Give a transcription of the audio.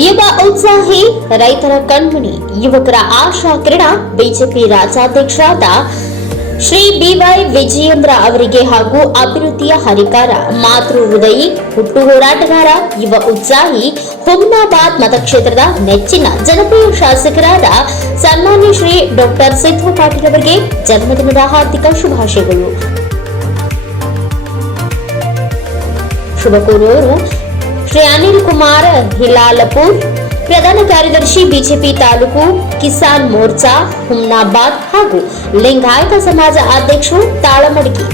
ಯುವ ಉತ್ಸಾಹಿ ರೈತರ ಕಣ್ಮಣಿ ಯುವಕರ ಆಶಾ ಕಿರಣ, ಬಿಜೆಪಿ ರಾಜ್ಯಾಧ್ಯಕ್ಷರಾದ ಶ್ರೀ ಬಿವೈ ವಿಜಯೇಂದ್ರ ಅವರಿಗೆ ಹಾಗೂ ಅಭಿವೃದ್ಧಿಯ ಹರಿಕಾರ, ಮಾತೃ ಹೃದಯಿ ಹುಟ್ಟು ಹೋರಾಟಗಾರ, ಯುವ ಉತ್ಸಾಹಿ ಹುಮ್ನಾಬಾದ್ ಮತಕ್ಷೇತ್ರದ ನೆಚ್ಚಿನ ಜನಪ್ರಿಯ ಶಾಸಕರಾದ ಸನ್ಮಾನ್ಯ ಶ್ರೀ ಡಾಕ್ಟರ್ ಸಿದ್ದು ಪಾಟೀಲ್ ಅವರಿಗೆ ಜನ್ಮದಿನದ ಹಾರ್ದಿಕ ಶುಭಾಶಯಗಳು. ಶುಭ ಕೋರುವವರು ಶ್ರೀ ಅನಿಲ್ ಕುಮಾರ್ ಹಿಲಾಲಪುರ್ ಪ್ರಧಾನ ಕಾರ್ಯದರ್ಶಿ ಬಿಜೆಪಿ ತಾಲೂಕು ಕಿಸಾನ್ ಮೋರ್ಚಾ ಹುಮ್ನಾಬಾದ್ ಹಾಗೂ ಲಿಂಗಾಯತ ಸಮಾಜ ಅಧ್ಯಕ್ಷರು ತಾಳಮಡಿಕೆ